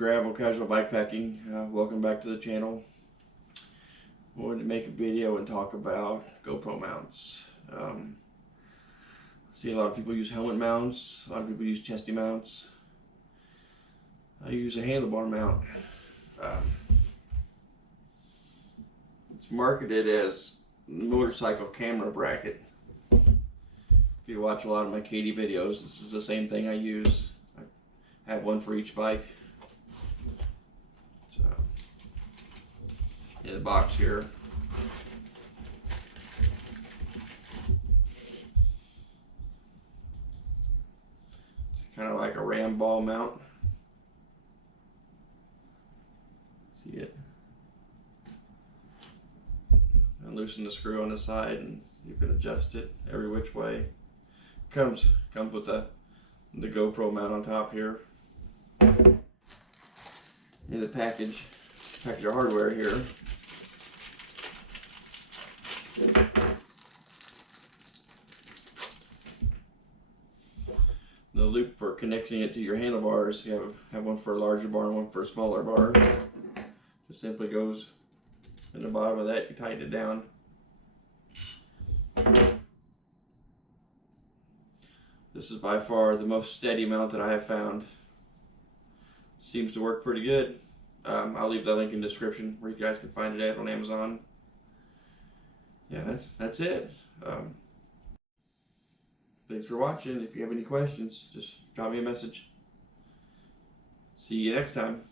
gravel casual bikepacking. Welcome back to the channel. I wanted to make a video and talk about GoPro mounts. See a lot of people use helmet mounts, a lot of people use chesty mounts. I use a handlebar mount. It's marketed as the motorcycle camera bracket. If you watch a lot of my Katie videos, this is the same thing I use. I have one for each bike. So, in the box here. It's kind of like a ram ball mount. See it? And loosen the screw on the side, and you can adjust it every which way. Comes with the GoPro mount on top here. In the package of hardware here. The loop for connecting it to your handlebars, you have one for a larger bar and one for a smaller bar. Just simply goes in the bottom of that, you tighten it down. This is by far the most steady mount that I have found. Seems to work pretty good. I'll leave that link in the description where you guys can find it at on Amazon. Yeah, that's it. Thanks for watching. If you have any questions, just drop me a message. See you next time.